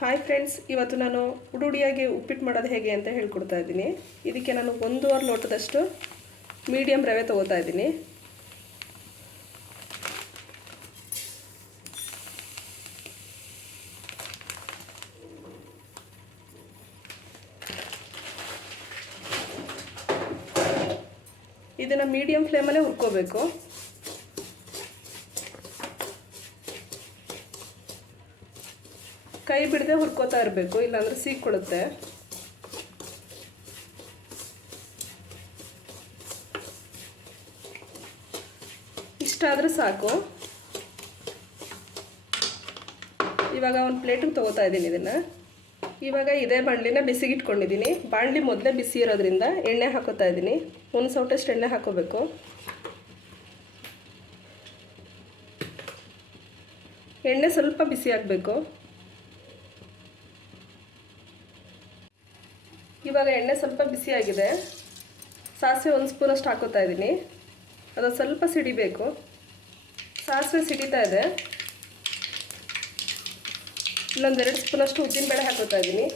Hi friends, ಇವತ್ತು ನಾನು ಉಡುಡಿಯಾಗಿ ಉಪ್ಪಿಟ್ಟು ಮಾಡೋದು ಹೇಗೆ ಅಂತ ಹೇಳ್ಕೊಡ್ತಾ ಇದ್ದೀನಿ. ಇದಕ್ಕೆ ನಾನು 1.5 ಲೋಟದಷ್ಟು ಮೀಡಿಯಮ್ ರವೆ ತೊಗೋತಾ ಇದ್ದೀನಿ. ಇದನ್ನು ಮೀಡಿಯಮ್ ಫ್ಲೇಮಲ್ಲೇ ಹುರ್ಕೋಬೇಕು. ಕೈ ಬಿಡದೆ ಹುರ್ಕೋತಾ ಇರಬೇಕು, ಇಲ್ಲಾಂದ್ರೆ ಸೀಕೊಡುತ್ತೆ. ಇಷ್ಟಾದರೆ ಸಾಕು. ಇವಾಗ ಒಂದು ಪ್ಲೇಟಿಗೆ ತೊಗೋತಾ ಇದ್ದೀನಿ ಇದನ್ನು. ಇವಾಗ ಇದೇ ಬಾಣಲಿನ ಬಿಸಿಗಿಟ್ಕೊಂಡಿದ್ದೀನಿ. ಬಾಣಲಿ ಮೊದಲೇ ಬಿಸಿ ಇರೋದ್ರಿಂದ ಎಣ್ಣೆ ಹಾಕೋತಾ ಇದ್ದೀನಿ. 1 ಸೌಟಷ್ಟು ಎಣ್ಣೆ ಹಾಕೋಬೇಕು. ಎಣ್ಣೆ ಸ್ವಲ್ಪ ಬಿಸಿ ಆಗಬೇಕು. ಇವಾಗ ಎಣ್ಣೆ ಸ್ವಲ್ಪ ಬಿಸಿಯಾಗಿದೆ. ಸಾಸಿವೆ 1 ಸ್ಪೂನಷ್ಟು ಹಾಕೋತಾ ಇದ್ದೀನಿ. ಅದು ಸ್ವಲ್ಪ ಸಿಡಿಬೇಕು. ಸಾಸಿವೆ ಸಿಡಿತಾ ಇದೆ. ಇಲ್ಲೊಂದು 2 ಸ್ಪೂನಷ್ಟು ಉದ್ದಿನಬೇಳೆ ಹಾಕೋತಾ ಇದ್ದೀನಿ.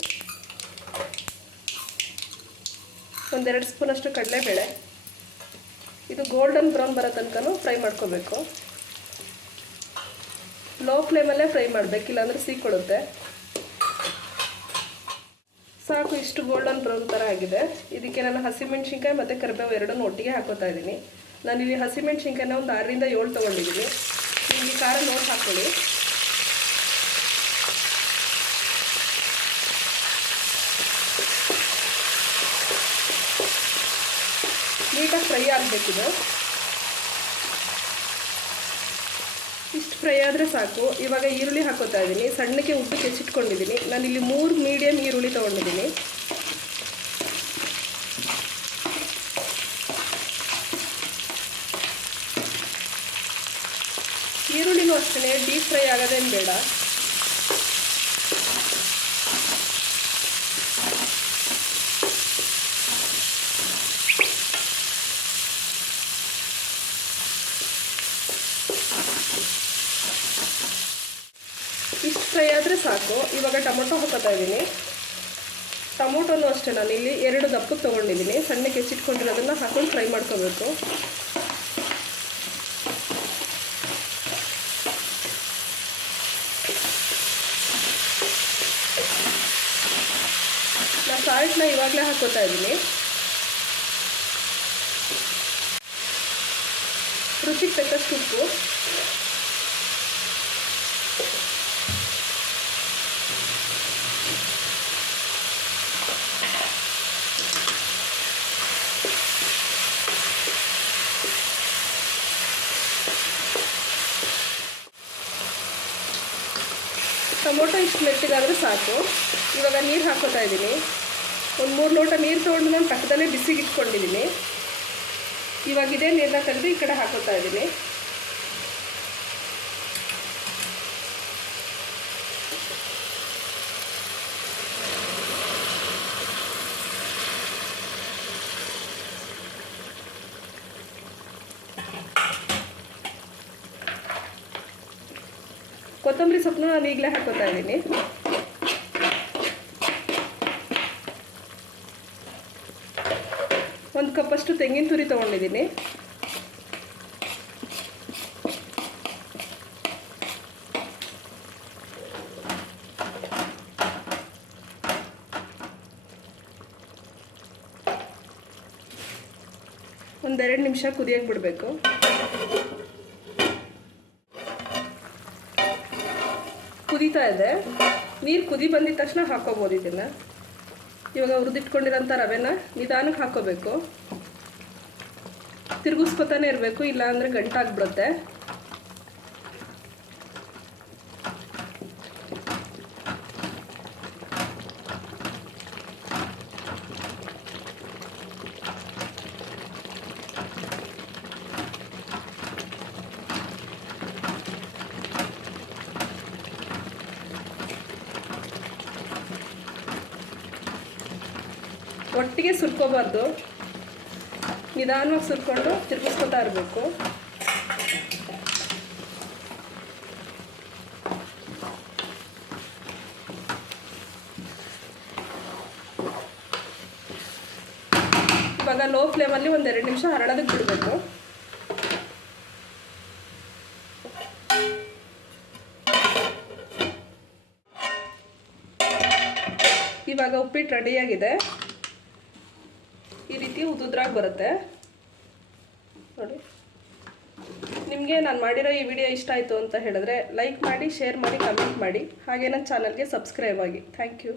1 2 ಸ್ಪೂನಷ್ಟು ಕಡಲೆಬೇಳೆ. ಇದು ಗೋಲ್ಡನ್ ಬ್ರೌನ್ ಬರೋ ತನಕ ಫ್ರೈ ಮಾಡ್ಕೋಬೇಕು. ಲೋ ಫ್ಲೇಮಲ್ಲೇ ಫ್ರೈ ಮಾಡಬೇಕು, ಇಲ್ಲಾಂದರೆ ಸೀಕೊಡುತ್ತೆ. ಸಾಕು, ಇಷ್ಟು ಗೋಲ್ಡನ್ ಬ್ರೌನ್ ಥರ ಆಗಿದೆ. ಇದಕ್ಕೆ ನಾನು ಹಸಿಮೆಣ್ಸಿನ್ಕಾಯಿ ಮತ್ತು ಕರಿಬೇವು ಎರಡನ್ನೂ ಒಟ್ಟಿಗೆ ಹಾಕೋತಾ ಇದ್ದೀನಿ. ನಾನಿಲ್ಲಿ ಹಸಿಮೆಣ್ಸಿನ್ಕಾಯಿನ ಒಂದು 6 ರಿಂದ 7 ತೊಗೊಂಡಿದ್ದೀನಿ. ನಿಮಗೆ ಖಾರ ನೋಡಿ ಹಾಕ್ಕೊಳ್ಳಿ. ನೀಟಾಗಿ ಫ್ರೈ ಆಗಬೇಕಿದೆ. ಇಷ್ಟು ಫ್ರೈ ಆದರೆ ಸಾಕು. ಇವಾಗ ಈರುಳ್ಳಿ ಹಾಕೋತಾ ಇದ್ದೀನಿ. ಸಣ್ಣಕ್ಕೆ ಉದ್ದಕ್ಕೆ ಹೆಚ್ಚಿಟ್ಕೊಂಡಿದ್ದೀನಿ. ನಾನಿಲ್ಲಿ 3 ಮೀಡಿಯಮ್ ಈರುಳ್ಳಿ ತೊಗೊಂಡಿದ್ದೀನಿ. ಈರುಳ್ಳಿನೂ ಅಷ್ಟೇ ಡೀಪ್ ಫ್ರೈ ಆಗೋದೇನು ಬೇಡ. ಇಷ್ಟು ಫ್ರೈ ಆದರೆ ಸಾಕು. ಇವಾಗ ಟೊಮೊಟೊ ಹಾಕೋತಾ ಇದ್ದೀನಿ. ಟೊಮೊಟೊನೂ ಅಷ್ಟೇ ನಾನಿಲ್ಲಿ 2 ದಪ್ಪಕ್ಕೆ ತೊಗೊಂಡಿದ್ದೀನಿ. ಸಣ್ಣಕ್ಕೆ ಹೆಚ್ಚಿಟ್ಕೊಂಡಿರೋದನ್ನು ಹಾಕೊಂಡು ಫ್ರೈ ಮಾಡ್ಕೋಬೇಕು. ನಾನು ಸಾಲ್ಟ್ನ ಇವಾಗಲೇ ಹಾಕೋತಾ ಇದ್ದೀನಿ. ರುಚಿಗೆ ತಕ್ಕಷ್ಟು ಉಪ್ಪು. ಟೊಮೊಟೊ ಇಷ್ಟು ಮೆತ್ತಗಾದರೆ ಸಾಕು. ಇವಾಗ ನೀರು ಹಾಕೋತಾ ಇದ್ದೀನಿ. ಒಂದು 3 ಲೋಟ ನೀರು ತೊಗೊಂಡು ನಾನು ಪಕ್ಕದಲ್ಲೇ ಬಿಸಿಗೆ ಇಟ್ಕೊಂಡಿದ್ದೀನಿ. ಇವಾಗ ಇದೇ ನೀರನ್ನ ತೆಗೆದು ಈ ಕಡೆ ಹಾಕೋತಾ ಇದ್ದೀನಿ. ಕೊತ್ತಂಬರಿ ಸೊಪ್ಪನ್ನು ನಾನು ಈಗಲೇ ಹಾಕೋತಾ ಇದ್ದೀನಿ. ಒಂದು ಕಪ್ಪಷ್ಟು ತೆಂಗಿನ ತುರಿ ತೊಗೊಂಡಿದ್ದೀನಿ. ಒಂದು 2 ನಿಮಿಷ ಕುದಿಯಕ್ಕೆ ಬಿಡಬೇಕು. ಕುದೀತಾ ಇದೆ. ನೀರು ಕುದಿ ಬಂದಿದ ತಕ್ಷಣ ಹಾಕೋಬೋದು ಇದನ್ನು. ಇವಾಗ ಹುರಿದಿಟ್ಕೊಂಡಿರೋಂಥ ರವೆನ ನಿಧಾನಕ್ಕೆ ಹಾಕೋಬೇಕು. ತಿರುಗಿಸ್ಕೊತಾನೆ ಇರಬೇಕು, ಇಲ್ಲಾಂದರೆ ಗಂಟಾಗ್ಬಿಡುತ್ತೆ. ಒಟ್ಟಿಗೆ ಸುರ್ಕೋಬಾರ್ದು, ನಿಧಾನವಾಗಿ ಸುರ್ಕೊಂಡು ತಿರುಗಿಸ್ಕೊತಾ ಇರಬೇಕು. ಇವಾಗ ಲೋ ಫ್ಲೇಮಲ್ಲಿ ಒಂದು 2 ನಿಮಿಷ ಹರಳೋದಕ್ಕೆ ಬಿಡಬೇಕು. ಇವಾಗ ಉಪ್ಪಿಟ್ಟು ರೆಡಿಯಾಗಿದೆ. ಈ ರೀತಿ ಉದುದ್ರಾಗಿ ಬರುತ್ತೆ ನೋಡಿ. ನಿಮಗೆ ನಾನು ಮಾಡಿರೋ ಈ ವಿಡಿಯೋ ಇಷ್ಟ ಆಯಿತು ಅಂತ ಹೇಳಿದ್ರೆ ಲೈಕ್ ಮಾಡಿ, ಶೇರ್ ಮಾಡಿ, ಕಮೆಂಟ್ ಮಾಡಿ. ಹಾಗೆ ನನ್ನ ಚಾನಲ್ಗೆ ಸಬ್ಸ್ಕ್ರೈಬ್ ಆಗಿ. Thank you.